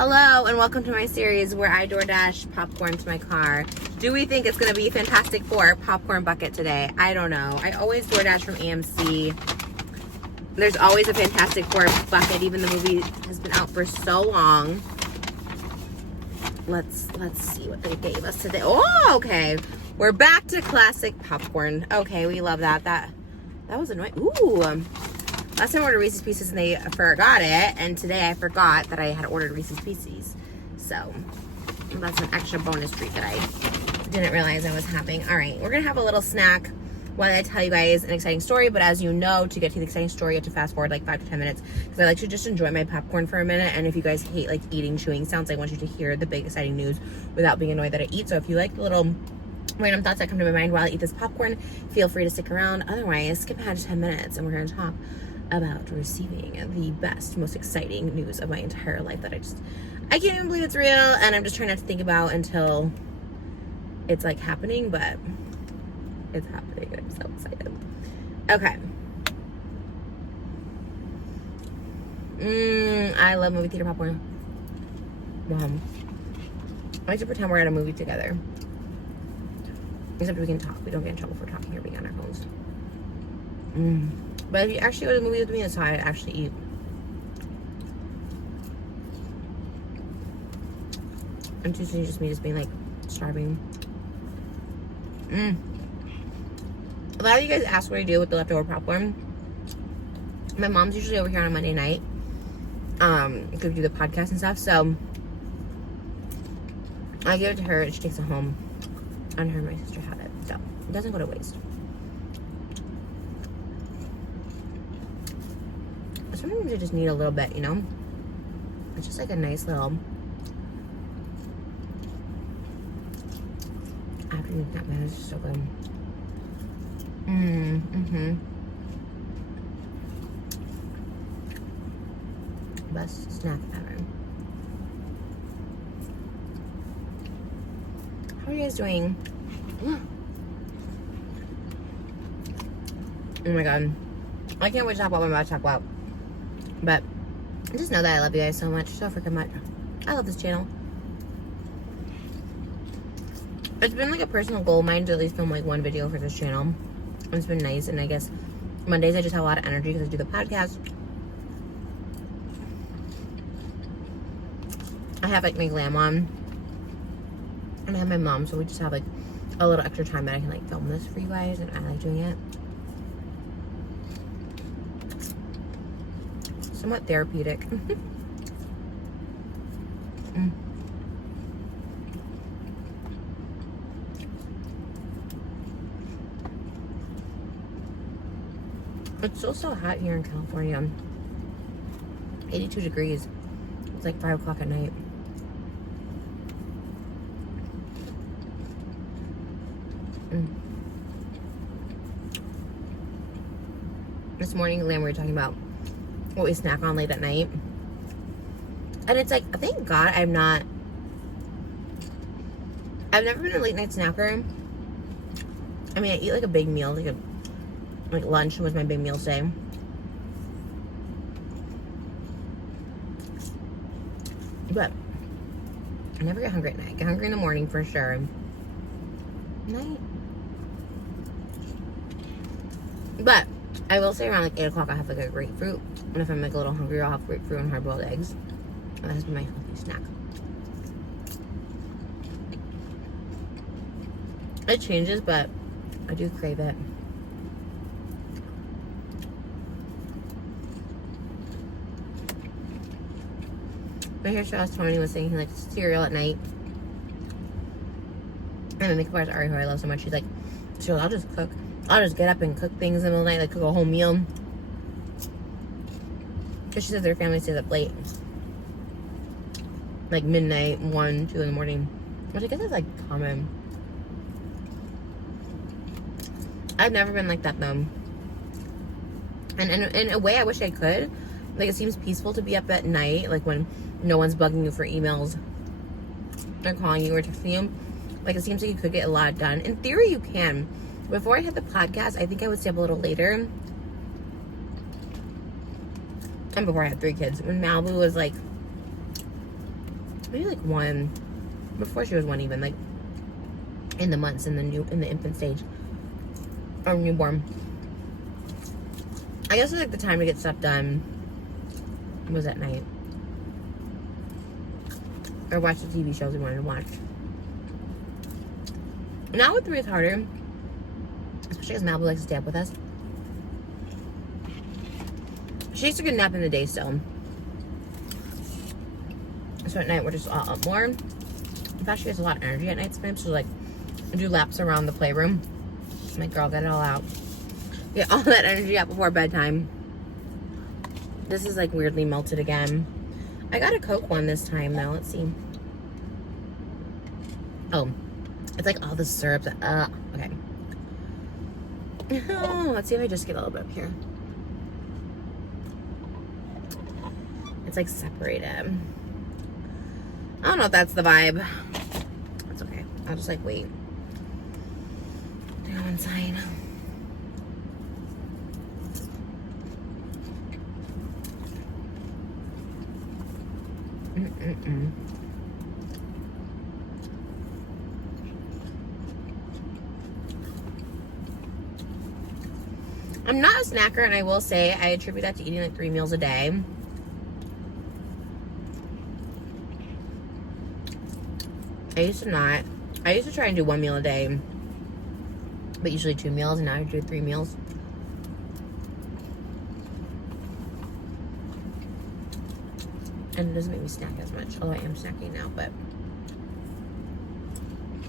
Hello and welcome to my series where I DoorDash popcorn to my car. Do we think it's going to be Fantastic Four popcorn bucket today? I don't know. I always DoorDash from AMC. There's always a Fantastic Four bucket, even the movie has been out for so long. Let's see what they gave us today. Oh, okay. We're back to classic popcorn. Okay, we love that. That was annoying. Ooh. Last time I ordered Reese's Pieces and they forgot it, and today I forgot that I had ordered Reese's Pieces. So that's an extra bonus treat that I didn't realize I was having. All right, we're gonna have a little snack while I tell you guys an exciting story. But as you know, to get to the exciting story, you have to fast forward like 5 to 10 minutes because I like to just enjoy my popcorn for a minute. And if you guys hate like eating, chewing sounds, I want you to hear the big exciting news without being annoyed that I eat. So if you like the little random thoughts that come to my mind while I eat this popcorn, feel free to stick around. Otherwise, skip ahead to 10 minutes and we're gonna talk about receiving the best, most exciting news of my entire life that I can't even believe it's real, and I'm just trying not to think about until it's like happening, but it's happening and I'm so excited. Okay. I love movie theater popcorn. I like to pretend we're at a movie together. Except we can talk. We don't get in trouble for talking or being on our phones. But if you actually go to the movie with me, that's how I actually eat. And Tuesday just me just being like starving. A lot of you guys ask what I do with the leftover popcorn. My mom's usually over here on a Monday night. To do the podcast and stuff. So I give it to her and she takes it home. And her and my sister have it. So it doesn't go to waste. Sometimes I just need a little bit, you know? It's just like a nice little afternoon snack. Man, it's just so good. Best snack ever. How are you guys doing? Oh my god. I can't wait to talk about what I'm about to talk about. But just know that I love you guys so much. So freaking much. I love this channel. It's been like a personal goal of mine to at least film like one video for this channel. It's been nice. And I guess Mondays I just have a lot of energy because I do the podcast. I have like my glam on. And I have my mom. So we just have like a little extra time that I can like film this for you guys. And I like doing it. Somewhat therapeutic. It's still so hot here in California. 82 degrees. It's like 5 o'clock at night. This morning, Lamb, we were talking about what we snack on late at night. And it's like, thank God I've never been a late night snacker. I mean, I eat like a big meal, like lunch was my big meal today. But I never get hungry at night. I get hungry in the morning for sure. Night. But I will say around like 8 o'clock I'll have like a grapefruit. And if I'm like a little hungry, I'll have grapefruit and hard-boiled eggs. And that has been my healthy snack. It changes, but I do crave it. My hairstylist Tony was saying he likes cereal at night. And my makeup artist Ari, who I love so much, she's like, sure, I'll just cook. I'll just get up and cook things in the middle of the night, like cook a whole meal. Because she says their family stays up late. Like midnight, 1, 2 in the morning. Which I guess is like common. I've never been like that though. And in a way I wish I could. Like it seems peaceful to be up at night. Like when no one's bugging you for emails. Or calling you or texting you. Like it seems like you could get a lot done. In theory you can. Before I hit the podcast, I think I would stay up a little later. And before I had 3 kids. When Malibu was like maybe like 1, before she was 1 even, like in the months in the infant stage or newborn. I guess like the time to get stuff done was at night, or watch the TV shows we wanted to watch. Now with 3 it's harder, especially because Malibu likes to stay up with us. She needs to get a nap in the day still. So at night we're just all up more. In fact, she has a lot of energy at night sometimes. She'll like do laps around the playroom. I'm like, girl, get it all out. Get all that energy out before bedtime. This is like weirdly melted again. I got a Coke one this time though. Let's see. Oh, it's like all the syrups. Okay. Oh, let's see if I just get a little bit up here. It's like separated. I don't know if that's the vibe. That's okay. I'll just like wait. Go inside. I'm not a snacker, and I will say I attribute that to eating like 3 meals a day. I used to not. I used to try and do 1 meal a day, but usually 2 meals, and now I do 3 meals. And it doesn't make me snack as much, although I am snacking now, but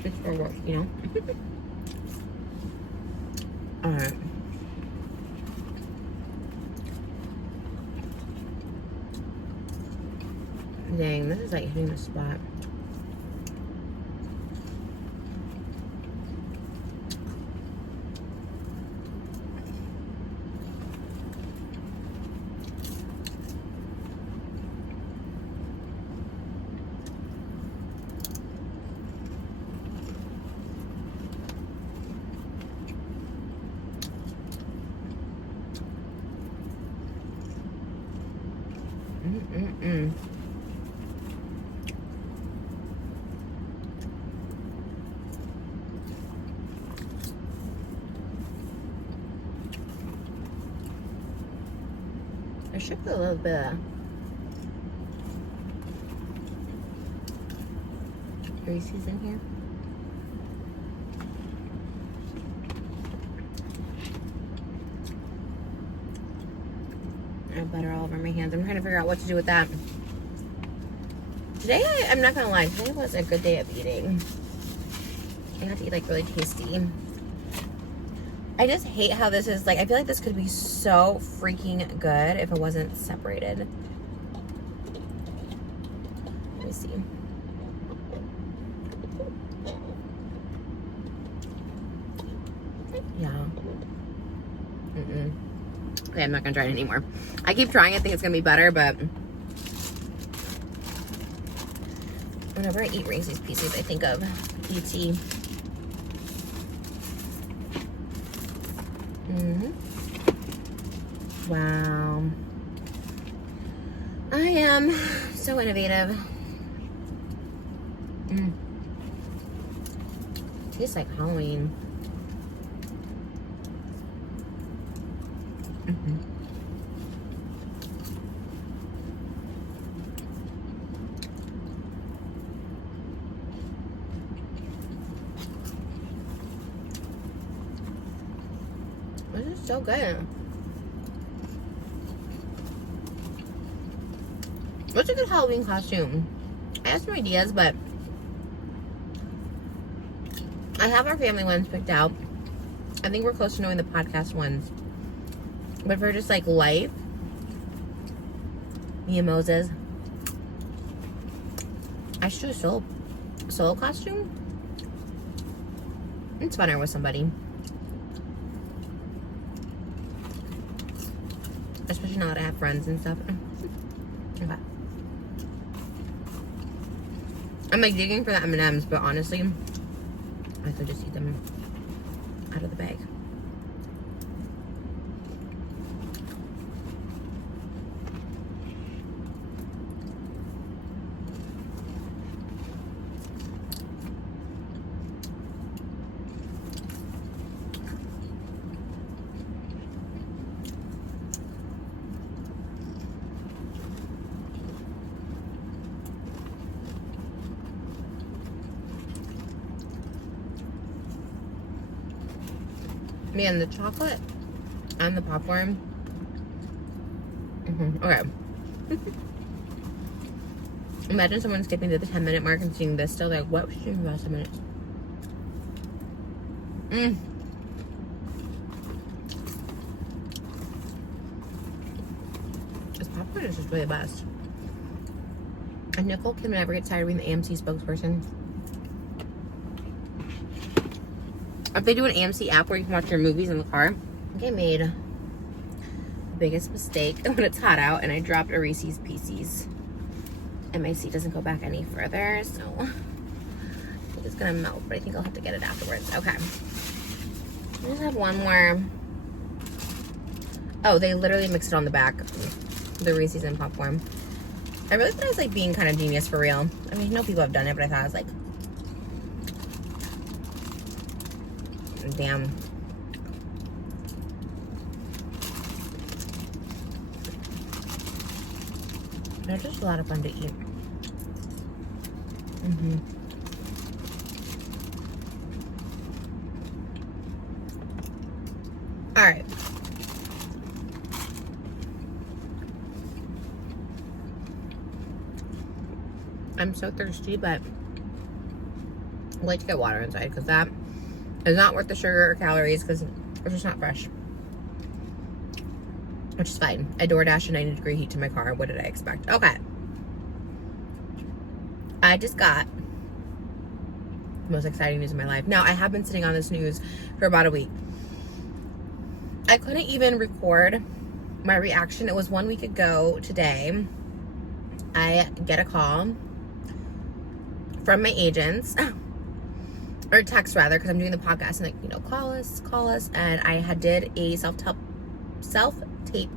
it's for work, you know? Alright. Dang, this is like hitting the spot. I should put a little bit of Reese's in here. I have butter all over my hands. I'm trying to figure out what to do with that. Today, I'm not gonna lie, today was a good day of eating. I got to eat like really tasty. I just hate how this is like, I feel like this could be so freaking good if it wasn't separated. Let me see. Yeah. Okay, I'm not gonna try it anymore. I keep trying, I think it's gonna be better, but whenever I eat Reese's Pieces, I think of PT. Wow. I am so innovative. Tastes like Halloween. This is so good. What's a good Halloween costume? I have some ideas, but I have our family ones picked out. I think we're close to knowing the podcast ones. But for just like life, me and Moses, I should do a solo costume. It's funner with somebody. Especially now that I have friends and stuff. Okay. I'm like digging for the M&Ms, but honestly, I could just eat them out of the bag. Man, the chocolate and the popcorn. Okay. Imagine someone skipping to the 10-minute mark and seeing this still. Like, what was she doing about 10 minutes? This popcorn is just really the best. And Nicole can never get tired of being the AMC spokesperson. If they do an AMC app where you can watch your movies in the car, I think I made the biggest mistake when it's hot out and I dropped a Reese's Pieces. And my seat doesn't go back any further, so I think it's gonna melt, but I think I'll have to get it afterwards. Okay. I just have one more. Oh, they literally mixed it on the back, the Reese's and popcorn. I really thought I was like being kind of genius for real. I mean, I know people have done it, but I thought I was like, damn. They're just a lot of fun to eat. All right. I'm so thirsty, but I like to get water inside because that is not worth the sugar or calories because it's just not fresh. Which is fine. I DoorDash a 90-degree heat to my car. What did I expect? Okay. I just got the most exciting news of my life. Now, I have been sitting on this news for about a week. I couldn't even record my reaction. It was 1 week ago today. I get a call from my agents, or text rather, because I'm doing the podcast, and like, you know, call us. And I did a self-tape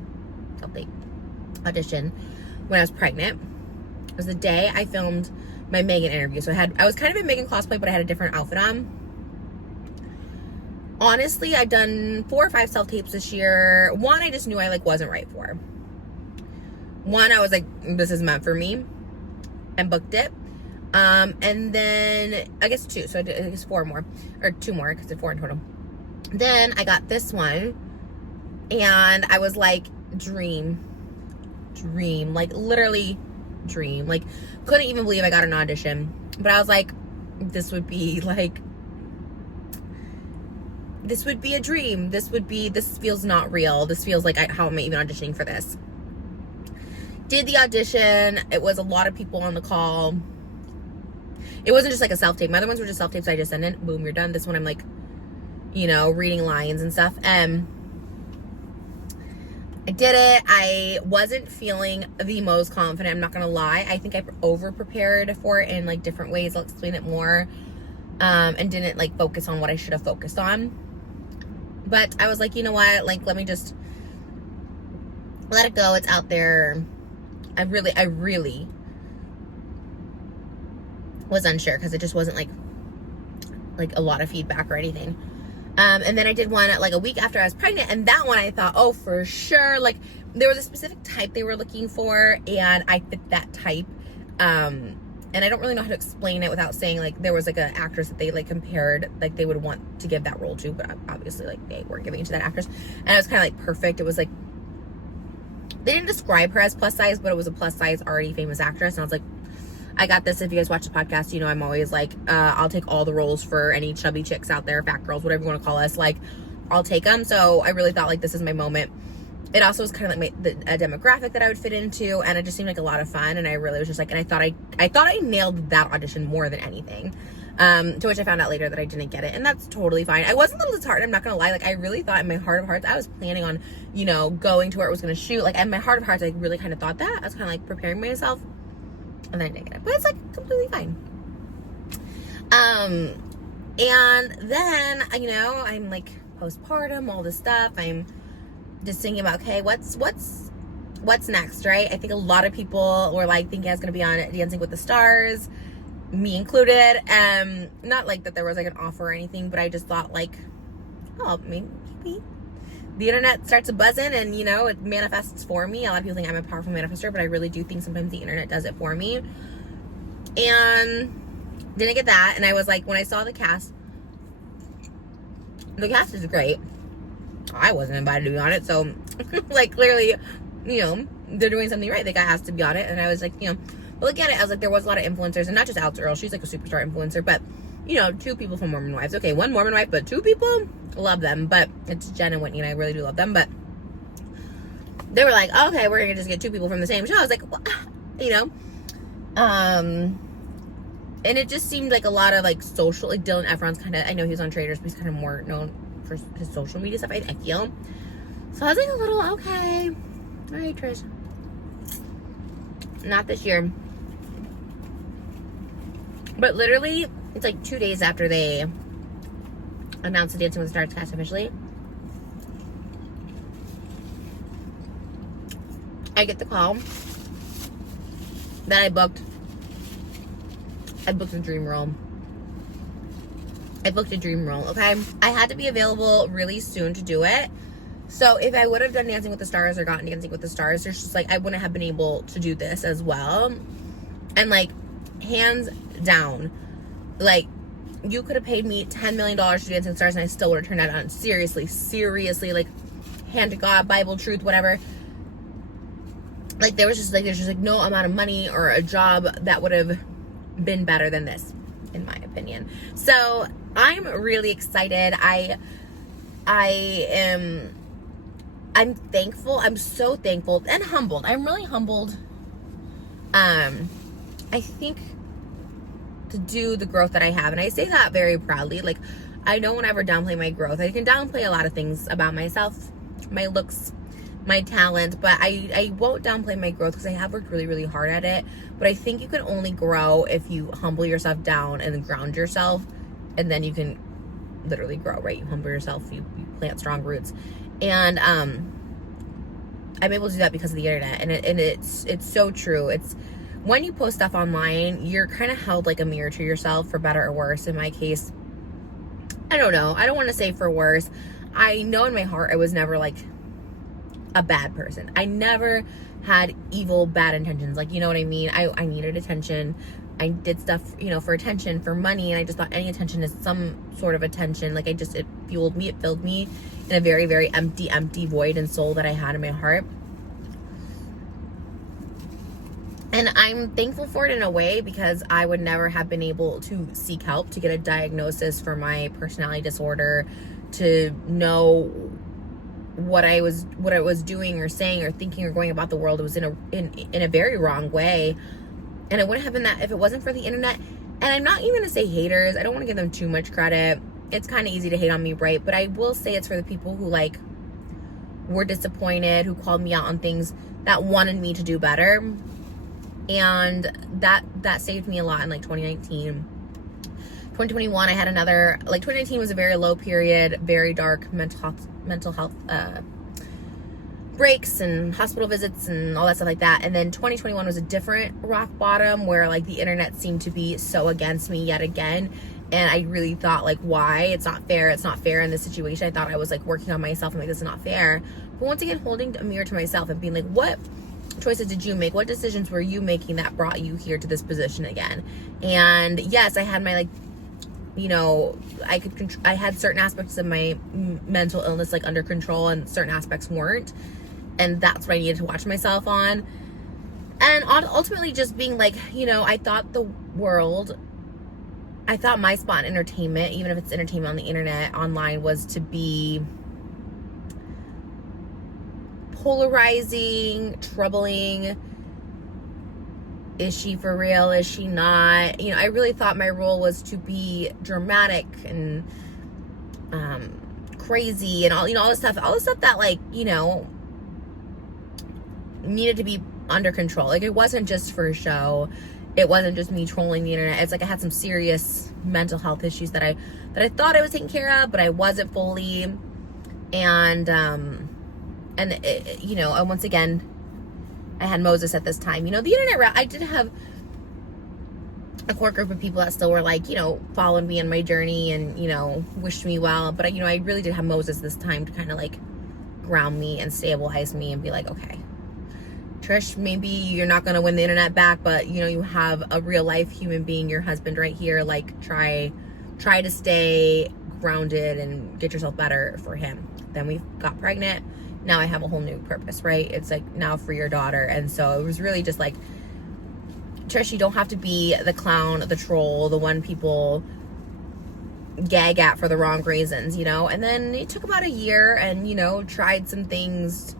audition when I was pregnant. It was the day I filmed my Megan interview. So I was kind of in Megan cosplay, but I had a different outfit on. Honestly, I've done 4 or 5 self-tapes this year. One, I just knew I like wasn't right for. One, I was like, this is meant for me, and booked it. And then I guess 2, so I guess 4 more, or 2 more, because it's 4 in total. Then I got this one, and I was like, dream, like literally dream. Like, couldn't even believe I got an audition. But I was like, this would be a dream. This feels not real. This feels like, how am I even auditioning for this? Did the audition. It was a lot of people on the call. It wasn't just like a self-tape. My other ones were just self-tapes I just sent in. Boom, you're done. This one I'm like, you know, reading lines and stuff. I did it. I wasn't feeling the most confident. I'm not going to lie. I think I over-prepared for it in like different ways. I'll explain it more. And didn't like focus on what I should have focused on. But I was like, you know what? Like, let me just let it go. It's out there. I really was unsure because it just wasn't like a lot of feedback or anything. And then I did one like a week after I was pregnant, and that one I thought, oh, for sure. Like, there was a specific type they were looking for, and I fit that type. And I don't really know how to explain it without saying, like, there was like an actress that they like compared, like they would want to give that role to, but obviously like they weren't giving it to that actress. And it was kind of like perfect. It was like, they didn't describe her as plus size, but it was a plus size already famous actress. And I was like, I got this. If you guys watch the podcast, you know I'm always like, I'll take all the roles for any chubby chicks out there, fat girls, whatever you want to call us. Like, I'll take them. So I really thought like this is my moment. It also was kind of like a demographic that I would fit into, and it just seemed like a lot of fun. And I really was just like, and I thought I nailed that audition more than anything. To which I found out later that I didn't get it, and that's totally fine. I was a little disheartened, I'm not gonna lie. Like, I really thought in my heart of hearts, I was planning on, you know, going to where it was gonna shoot. Like, in my heart of hearts, I really kind of thought that. I was kind of like preparing myself, and then I didn't get it. But it's like completely fine. And then, you know, I'm like postpartum, all this stuff. I'm just thinking about, okay, what's next, right? I think a lot of people were like thinking I was gonna be on Dancing with the Stars, me included. Not like that there was like an offer or anything, but I just thought like, oh, maybe the internet starts buzzing and, you know, it manifests for me. A lot of people think I'm a powerful manifestor, but I really do think sometimes the internet does it for me. And didn't get that. And I was like, when I saw the cast is great. I wasn't invited to be on it. So, like, clearly, you know, they're doing something right. They got asked to be on it. And I was like, you know, but look at it. I was like, there was a lot of influencers, and not just Alex Earl. She's like a superstar influencer, but, you know, 2 people from Mormon Wives. Okay, 1 Mormon wife, but 2 people, love them. But it's Jen and Whitney, and I really do love them. But they were like, okay, we're gonna just get 2 people from the same show. I was like, well, you know, and it just seemed like a lot of like social, like Dylan Efron's kind of, I know he was on Traders, but he's kind of more known for his social media stuff, I feel. So I was like a little, okay, all right, Trish, not this year. But literally, it's like 2 days after they announced the Dancing with the Stars cast officially, I get the call that I booked a dream role. I booked a dream role, okay? I had to be available really soon to do it. So if I would have done Dancing with the Stars or gotten Dancing with the Stars, there's just like, I wouldn't have been able to do this as well. And like, hands down, like, you could have paid me $10 million to do Dancing with the Stars and I still would have turned that on. Seriously, like, hand to God, Bible truth, whatever. Like, there's just like no amount of money or a job that would have been better than this, in my opinion. So I'm really excited. I'm thankful. I'm so thankful and humbled. I'm really humbled. I think to do the growth that I have, and I say that very proudly. Like, I don't ever downplay my growth. I can downplay a lot of things about myself, my looks, my talent, but I won't downplay my growth because I have worked really, really hard at it. But I think you can only grow if you humble yourself down and ground yourself, and then you can literally grow, right? You humble yourself, you plant strong roots. And I'm able to do that because of the internet, and it's so true. It's when you post stuff online, you're kind of held like a mirror to yourself, for better or worse. In my case, I don't know. I don't want to say for worse. I know in my heart I was never like a bad person. I never had evil, bad intentions. Like, you know what I mean? I needed attention. I did stuff, you know, for attention, for money, and I just thought any attention is some sort of attention. Like, it fueled me, it filled me in a very, very empty void and soul that I had in my heart. And I'm thankful for it in a way, because I would never have been able to seek help to get a diagnosis for my personality disorder, to know what I was doing or saying or thinking or going about the world. It was in a very wrong way. And it wouldn't have been that if it wasn't for the internet. And I'm not even going to say haters. I don't want to give them too much credit. It's kind of easy to hate on me, right? But I will say it's for the people who like were disappointed, who called me out on things, that wanted me to do better. And that saved me a lot in like 2019. 2021, I had another, like 2019 was a very low period, very dark mental health breaks and hospital visits and all that stuff like that. And then 2021 was a different rock bottom, where like the internet seemed to be so against me yet again. And I really thought, like, why? It's not fair in this situation. I thought I was like working on myself and like, this is not fair. But once again, holding a mirror to myself and being like, what choices did you make? What decisions were you making that brought you here to this position again? And yes, I had my, like, you know, I had certain aspects of my mental illness like under control, and certain aspects weren't. And that's what I needed to watch myself on. And ultimately just being like, you know, I thought my spot in entertainment, even if it's entertainment on the internet, online, was to be polarizing, troubling. Is she for real? Is she not? You know, I really thought my role was to be dramatic and crazy and all, you know, all the stuff that, like, you know, needed to be under control. Like, it wasn't just for a show. It wasn't just me trolling the internet. It's like I had some serious mental health issues that I thought I was taking care of, but I wasn't fully. And it, you know, and once again, I had Moses at this time. You know, the internet, I did have a core group of people that still were like, you know, following me on my journey and, you know, wished me well. But, you know, I really did have Moses this time to kind of like ground me and stabilize me and be like, okay, Trish, maybe you're not going to win the internet back, but, you know, you have a real life human being, your husband right here. Like, try to stay grounded and get yourself better for him. Then we got pregnant. Now I have a whole new purpose, right? It's like now for your daughter. And so it was really just like, Trish, you don't have to be the clown, the troll, the one people gag at for the wrong reasons, you know? And then it took about a year and, you know, tried some things.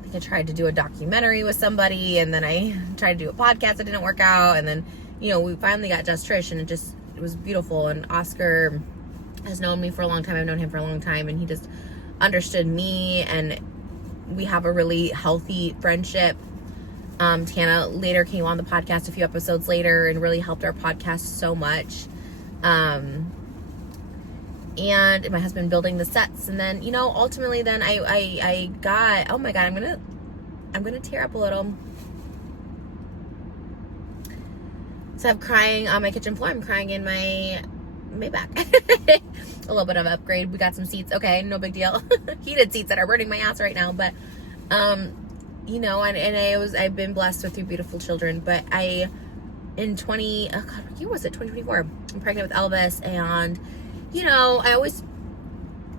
I think I tried to do a documentary with somebody, and then I tried to do a podcast that didn't work out. And then, you know, we finally got Just Trish, and it was beautiful. And Oscar has known me for a long time. I've known him for a long time, and he just understood me, and we have a really healthy friendship. Tana later came on the podcast a few episodes later and really helped our podcast so much. And my husband building the sets, and then, you know, ultimately then I got, oh my God, I'm gonna tear up a little. So I'm crying on my kitchen floor. I'm crying in my Maybach. A little bit of upgrade. We got some seats. Okay, no big deal. Heated seats that are burning my ass right now, but you know, and I've been blessed with 3 beautiful children, but what year was it? 2024. I'm pregnant with Elvis, and you know, I always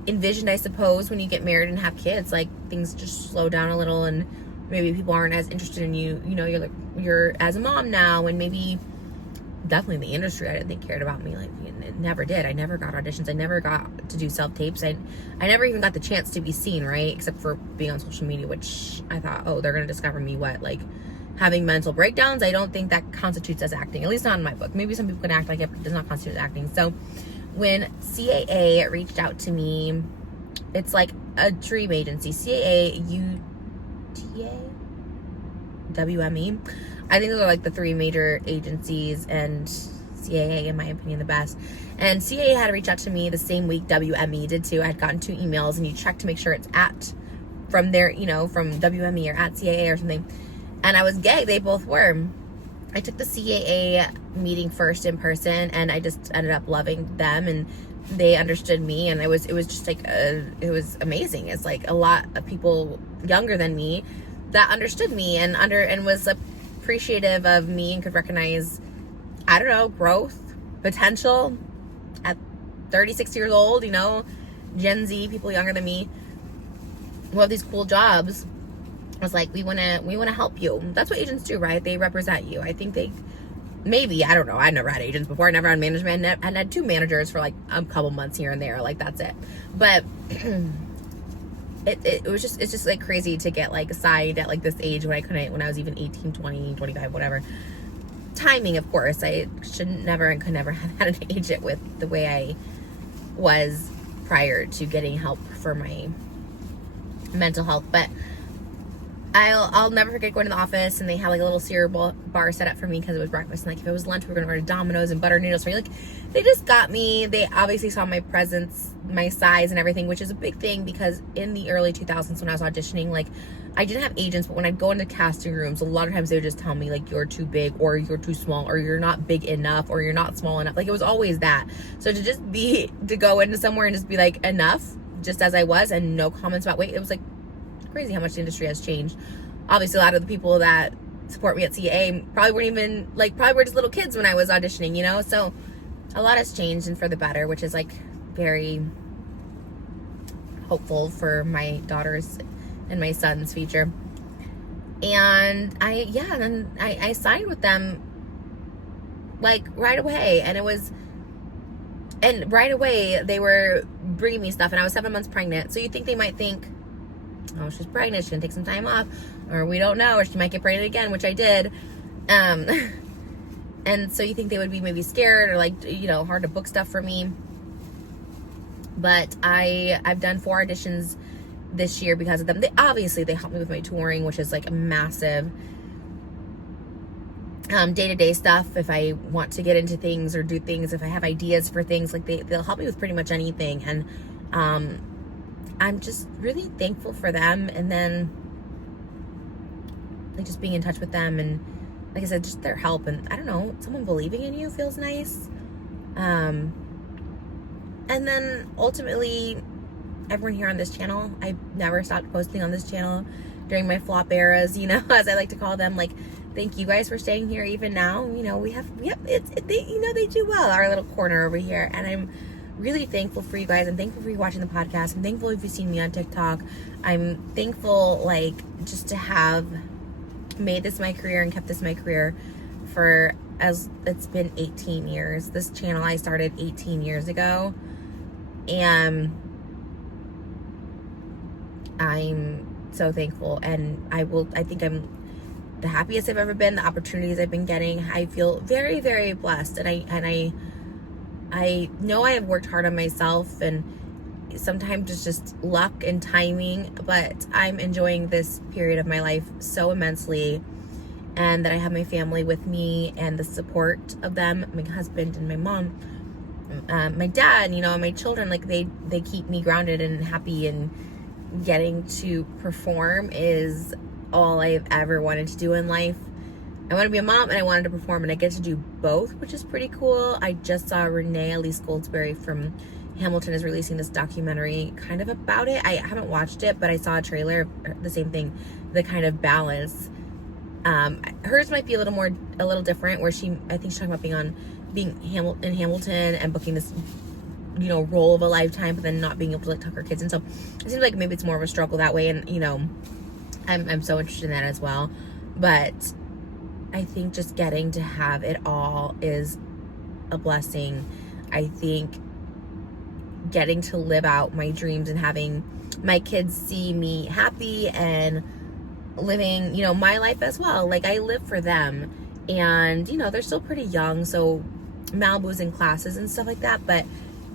envisioned, I suppose, when you get married and have kids, like things just slow down a little, and maybe people aren't as interested in you. You know, you're as a mom now, and maybe definitely the industry I didn't think cared about me. Like, it never did. I never got auditions. I never got to do self-tapes. I never even got the chance to be seen, right? Except for being on social media, which I thought, oh, they're going to discover me what? Like, having mental breakdowns? I don't think that constitutes as acting. At least not in my book. Maybe some people can act like it, but it does not constitute as acting. So when CAA reached out to me, it's like a dream agency. CAA, UTA, WME. I think those are like the 3 major agencies, and CAA, in my opinion, the best. And CAA had to reach out to me the same week WME did too. I had gotten 2 emails, and you check to make sure it's from their, you know, from WME or at CAA or something. And I was gay. They both were. I took the CAA meeting first in person, and I just ended up loving them, and they understood me, and it was just like it was amazing. It's like a lot of people younger than me that understood me and was appreciative of me and could recognize, I don't know, growth, potential at 36 years old, you know, Gen Z, people younger than me who have these cool jobs. I was like, we want to help you. That's what agents do, right? They represent you. I think maybe, I don't know. I never had agents before. I never had management. I had 2 managers for like a couple months here and there. Like, that's it. But it's just like crazy to get like signed at like this age when I was even 18, 20, 25, whatever. Timing, of course. I could never have had an agent with the way I was prior to getting help for my mental health. But I'll never forget going to the office, and they had like a little cereal bar set up for me because it was breakfast. And like if it was lunch, we were gonna order Domino's and butter noodles for you. Like, they just got me. They obviously saw my presence, my size, and everything, which is a big thing because in the early 2000s when I was auditioning, like, I didn't have agents, but when I'd go into casting rooms, a lot of times they would just tell me like, you're too big, or you're too small, or you're not big enough, or you're not small enough. Like, it was always that. So to go into somewhere and just be like, enough, just as I was, and no comments about weight, it was like crazy how much the industry has changed. Obviously, a lot of the people that support me at CAA probably were just little kids when I was auditioning, you know? So a lot has changed, and for the better, which is like very hopeful for my daughters and my son's future. And I signed with them like right away, and right away they were bringing me stuff, and I was 7 months pregnant. So you think they might think, oh, she's pregnant, she's gonna take some time off, or we don't know, or she might get pregnant again, which I did. And so you think they would be maybe scared or like, you know, hard to book stuff for me. But I've done 4 auditions this year because of them. They helped me with my touring, which is like a massive day-to-day stuff. If I want to get into things or do things, if I have ideas for things, like they'll help me with pretty much anything. And I'm just really thankful for them. And then like just being in touch with them, and like I said, just their help, and I don't know, someone believing in you feels nice. And then ultimately everyone here on this channel, I never stopped posting on this channel during my flop eras, you know, as I like to call them. Like, thank you guys for staying here even now. You know, they do well, our little corner over here, and I'm really thankful for you guys. I'm thankful for you watching the podcast. I'm thankful if you've seen me on TikTok. I'm thankful, like, just to have made this my career and kept this my career for, as it's been 18 years. This channel I started 18 years ago, and I'm so thankful, and I think I'm the happiest I've ever been. The opportunities I've been getting, I feel very, very blessed, and I know I have worked hard on myself, and sometimes it's just luck and timing, but I'm enjoying this period of my life so immensely, and that I have my family with me and the support of them, my husband and my mom, my dad, you know, and my children. Like, they keep me grounded and happy, and getting to perform is all I've ever wanted to do in life. I want to be a mom and I wanted to perform, and I get to do both, which is pretty cool. I just saw Renee Elise Goldsberry from Hamilton is releasing this documentary kind of about it. I haven't watched it, but I saw a trailer, the same thing, the kind of balance. Hers might be a little different, where I think she's talking about being in Hamilton and booking this, you know, role of a lifetime, but then not being able to, like, tuck her kids in. So it seems like maybe it's more of a struggle that way, and, you know, I'm so interested in that as well. But I think just getting to have it all is a blessing. I think getting to live out my dreams and having my kids see me happy and living, you know, my life as well. Like, I live for them, and, you know, they're still pretty young, so Malibu's in classes and stuff like that, but,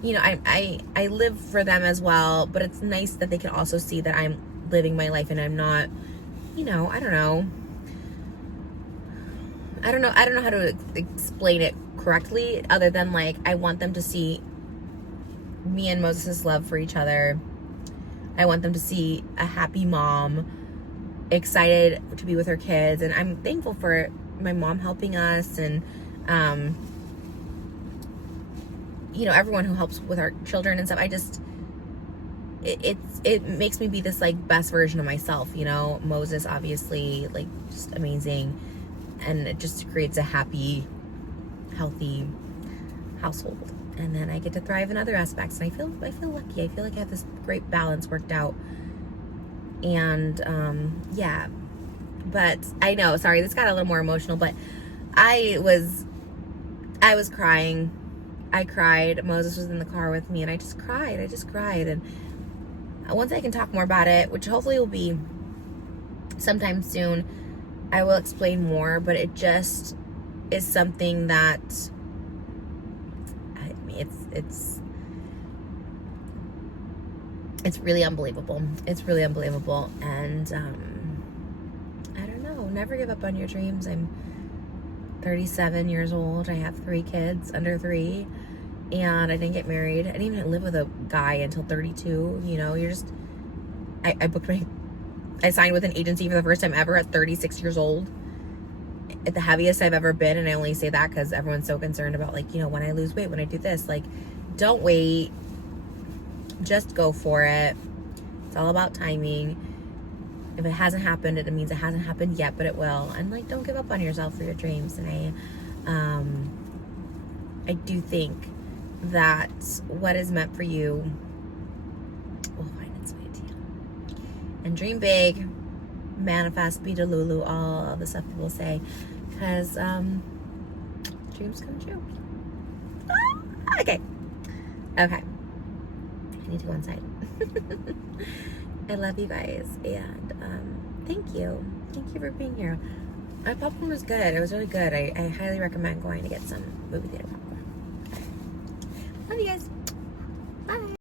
you know, I live for them as well. But it's nice that they can also see that I'm living my life, and I'm not, you know, I don't know how to explain it correctly, other than, like, I want them to see me and Moses' love for each other. I want them to see a happy mom, excited to be with her kids, and I'm thankful for my mom helping us, and you know, everyone who helps with our children and stuff. I just, it makes me be this, like, best version of myself, you know. Moses, obviously, like, just amazing, and it just creates a happy, healthy household. And then I get to thrive in other aspects, and I feel lucky. I feel like I have this great balance worked out. And yeah, but I know, sorry, this got a little more emotional, but I was crying. I cried. Moses was in the car with me, and I just cried. And once I can talk more about it, which hopefully will be sometime soon, I will explain more. But it just is something that, I mean, it's really unbelievable. It's really unbelievable. And I don't know, never give up on your dreams. I'm 37 years old. I have 3 kids under 3, and I didn't get married. I didn't even live with a guy until 32. You know, you're just, I signed with an agency for the first time ever at 36 years old, at the heaviest I've ever been. And I only say that because everyone's so concerned about, like, you know, when I lose weight, when I do this. Like, don't wait, just go for it. It's all about timing. If it hasn't happened, it means it hasn't happened yet, but it will. And, like, don't give up on yourself for your dreams. And I do think that what is meant for you will find its way to you. And dream big, manifest, be Delulu, all the stuff people say, because dreams come true. Okay. I need to go inside. I love you guys, and thank you for being here. My popcorn was good. It was really good. I highly recommend going to get some movie theater popcorn. Love you guys. Bye.